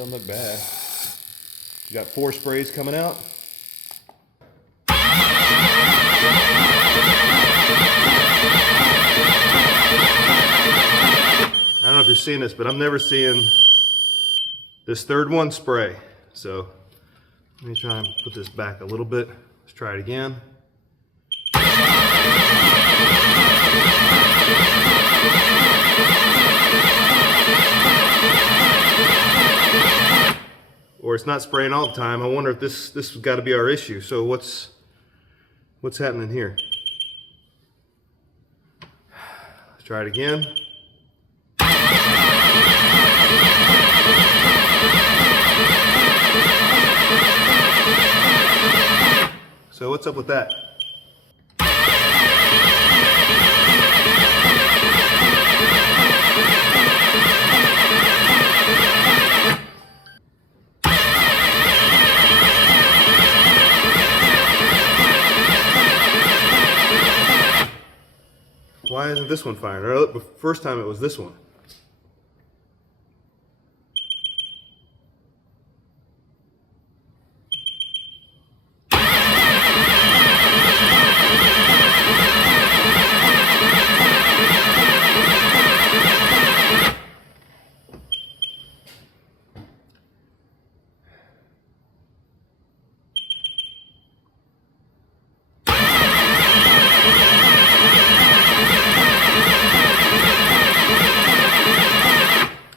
doesn't look bad. You got 4 sprays coming out. I don't know if you're seeing this, but I'm never seeing this third one spray. So let me try and put this back a little bit. Let's try it again. Or it's not spraying all the time. I wonder if this has got to be our issue. So what's happening here? Let's try it again. So what's up with that? Why isn't this one firing? The first time it was this one.